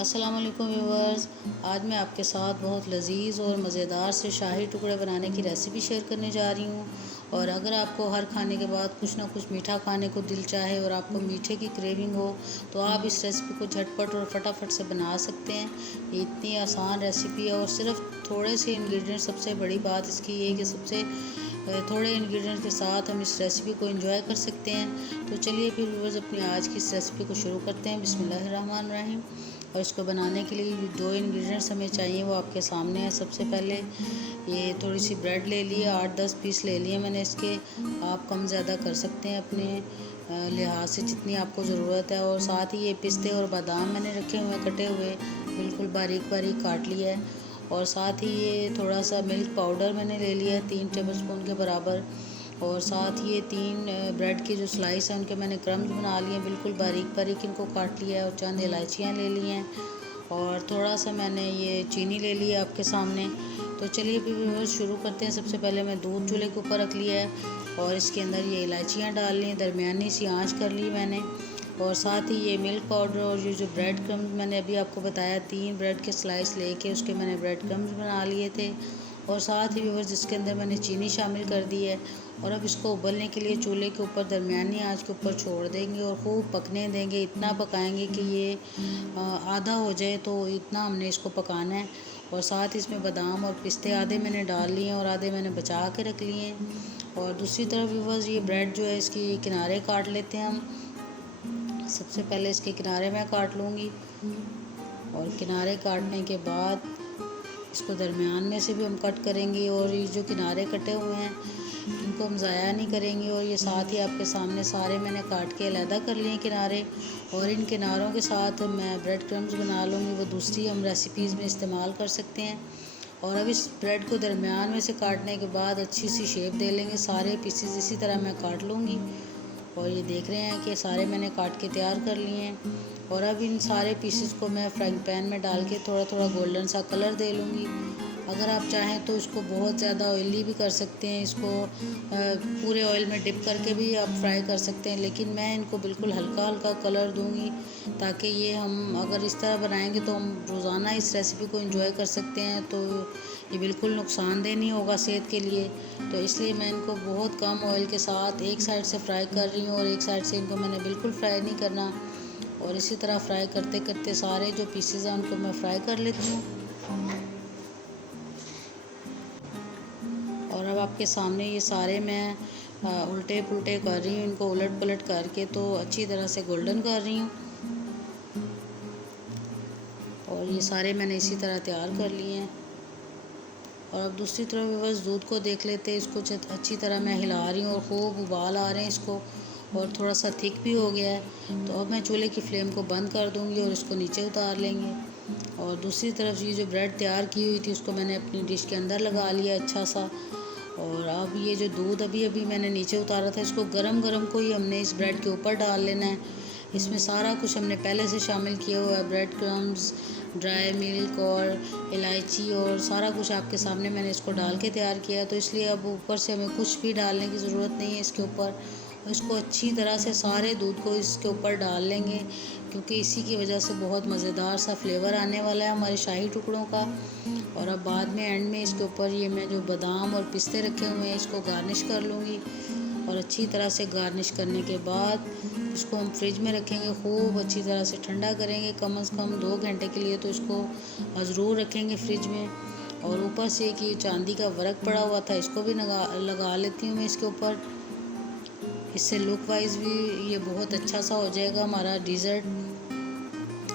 अस्सलाम वालेकुम व्यूवर्स। आज मैं आपके साथ बहुत लजीज और मज़ेदार से शाही टुकड़े बनाने की रेसिपी शेयर करने जा रही हूँ। और अगर आपको हर खाने के बाद कुछ ना कुछ मीठा खाने को दिल चाहे और आपको मीठे की क्रेविंग हो तो आप इस रेसिपी को झटपट और फटाफट से बना सकते हैं। ये इतनी आसान रेसिपी है और सिर्फ थोड़े से इंग्रेडिएंट, सबसे बड़ी बात इसकी ये कि सबसे थोड़े इंग्रेडिएंट के साथ हम इस रेसिपी को एंजॉय कर सकते हैं। तो चलिए फिर व्यूवर्स अपनी आज की इस रेसिपी को शुरू करते हैं। बिस्मिल्लाहिर्रहमानिर्रहीम। और इसको बनाने के लिए दो इंग्रेडिएंट्स हमें चाहिए, वो आपके सामने है। सबसे पहले ये थोड़ी सी ब्रेड ले लिए, 8-10 पीस ले लिए मैंने इसके। आप कम ज़्यादा कर सकते हैं अपने लिहाज से जितनी आपको ज़रूरत है। और साथ ही ये पिस्ते और बादाम मैंने रखे हुए कटे हुए, बिल्कुल बारीक बारीक काट लिया है। और साथ ही ये थोड़ा सा मिल्क पाउडर मैंने ले लिया है 3 टेबलस्पून के बराबर। और साथ ये 3 ब्रेड के जो स्लाइस हैं उनके मैंने क्रम्स बना लिए हैं, बिल्कुल बारीक बारीक इनको काट लिया है। और चंद इलायचियाँ ले ली हैं और थोड़ा सा मैंने ये चीनी ले ली है आपके सामने। तो चलिए फिर शुरू करते हैं। सबसे पहले मैं दूध चूल्हे के ऊपर रख लिया है और इसके अंदर ये इलायचियाँ डाल ली, दरमियानी सी आंच कर ली मैंने। और साथ ही ये मिल्क पाउडर और ये जो ब्रेड क्रम्स मैंने अभी आपको बताया, 3 ब्रेड के स्लाइस लेके उसके मैंने ब्रेड क्रम्स बना लिए थे। और साथ ही व्यूअर्स जिसके अंदर मैंने चीनी शामिल कर दी है। और अब इसको उबलने के लिए चूल्हे के ऊपर दरमियानी आंच के ऊपर छोड़ देंगे और खूब पकने देंगे। इतना पकाएंगे कि ये आधा हो जाए, तो इतना हमने इसको पकाना है। और साथ इसमें बादाम और पिस्ते आधे मैंने डाल लिए और आधे मैंने बचा के रख लिए हैं। और दूसरी तरफ व्यूअर्स ये ब्रेड जो है इसकी किनारे काट लेते हैं हम। सबसे पहले इसके किनारे मैं काट लूँगी और किनारे काटने के बाद इसको दरमियान में से भी हम कट करेंगे। और ये जो किनारे कटे हुए हैं इनको हम ज़ाया नहीं करेंगे। और ये साथ ही आपके सामने सारे मैंने काट के अलहदा कर लिए किनारे। और इन किनारों के साथ मैं ब्रेड क्रम्स बना लूँगी, वो दूसरी हम रेसिपीज़ में इस्तेमाल कर सकते हैं। और अब इस ब्रेड को दरमियान में से काटने के बाद अच्छी सी शेप दे लेंगे। सारे पीसेस इसी तरह मैं काट लूँगी। और ये देख रहे हैं कि सारे मैंने काट के तैयार कर लिए हैं। और अब इन सारे पीसेस को मैं फ्राइंग पैन में डाल के थोड़ा थोड़ा गोल्डन सा कलर दे लूँगी। अगर आप चाहें तो इसको बहुत ज़्यादा ऑयली भी कर सकते हैं, इसको पूरे ऑयल में डिप करके भी आप फ्राई कर सकते हैं। लेकिन मैं इनको बिल्कुल हल्का हल्का कलर दूँगी ताकि ये हम अगर इस तरह बनाएंगे तो हम रोज़ाना इस रेसिपी को एंजॉय कर सकते हैं। तो ये बिल्कुल नुकसानदेह नहीं होगा सेहत के लिए। तो इसलिए मैं इनको बहुत कम ऑयल के साथ एक साइड से फ्राई कर रही हूँ और एक साइड से इनको मैंने बिल्कुल फ्राई नहीं करना। और इसी तरह फ्राई करते करते सारे जो पीसेस हैं उनको मैं फ्राई कर लेती हूँ। और अब आपके सामने ये सारे मैं उल्टे पुल्टे कर रही हूँ, इनको उलट पलट करके तो अच्छी तरह से गोल्डन कर रही हूँ। और ये सारे मैंने इसी तरह तैयार कर लिए हैं। और अब दूसरी तरफ बस दूध को देख लेते हैं। इसको अच्छी तरह मैं हिला रही हूँ और खूब उबाल आ रहे हैं इसको, और थोड़ा सा थिक भी हो गया है। तो अब मैं चूल्हे की फ्लेम को बंद कर दूँगी और इसको नीचे उतार लेंगे। और दूसरी तरफ ये जो ब्रेड तैयार की हुई थी उसको मैंने अपनी डिश के अंदर लगा लिया अच्छा सा। और अब ये जो दूध अभी अभी मैंने नीचे उतारा था इसको गरम गरम को ही हमने इस ब्रेड के ऊपर डाल लेना है। इसमें सारा कुछ हमने पहले से शामिल किया हुआ है, ब्रेड क्रम्स, ड्राई मिल्क और इलायची और सारा कुछ आपके सामने मैंने इसको डाल के तैयार किया। तो इसलिए अब ऊपर से हमें कुछ भी डालने की ज़रूरत नहीं है इसके ऊपर। और इसको अच्छी तरह से सारे दूध को इसके ऊपर डाल लेंगे, क्योंकि इसी की वजह से बहुत मज़ेदार सा फ्लेवर आने वाला है हमारे शाही टुकड़ों का। और अब बाद में एंड में इसके ऊपर ये मैं जो बादाम और पिस्ते रखे हुए हैं इसको गार्निश कर लूँगी। और अच्छी तरह से गार्निश करने के बाद इसको हम फ्रिज में रखेंगे, खूब अच्छी तरह से ठंडा करेंगे, कम से कम 2 घंटे के लिए तो इसको ज़रूर रखेंगे फ्रिज में। और ऊपर से कि चांदी का वर्क पड़ा हुआ था इसको भी लगा लेती हूँ मैं इसके ऊपर। इससे लुक वाइज भी ये बहुत अच्छा सा हो जाएगा हमारा डिज़र्ट।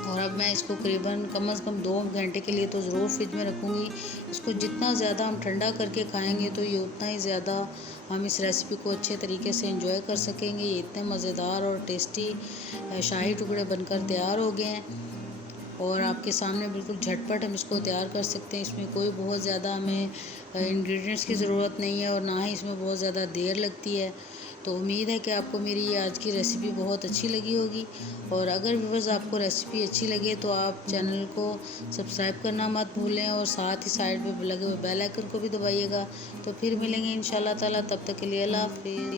और अब मैं इसको करीबन कम से कम 2 घंटे के लिए तो ज़रूर फ्रिज में रखूँगी। इसको जितना ज़्यादा हम ठंडा करके खाएंगे तो ये उतना ही ज़्यादा हम इस रेसिपी को अच्छे तरीके से एंजॉय कर सकेंगे। ये इतने मज़ेदार और टेस्टी शाही टुकड़े बनकर तैयार हो गए हैं और आपके सामने बिल्कुल झटपट हम इसको तैयार कर सकते हैं। इसमें कोई बहुत ज़्यादा हमें इंग्रेडिएंट्स की ज़रूरत नहीं है और ना ही इसमें बहुत ज़्यादा देर लगती है। तो उम्मीद है कि आपको मेरी ये आज की रेसिपी बहुत अच्छी लगी होगी। और अगर व्यूअर्स आपको रेसिपी अच्छी लगे तो आप चैनल को सब्सक्राइब करना मत भूलें और साथ ही साइड पे लगे हुए बेल आइकन को भी दबाइएगा। तो फिर मिलेंगे इंशाल्लाह ताला, तब तक के लिए अल्लाह हाफ़िज़।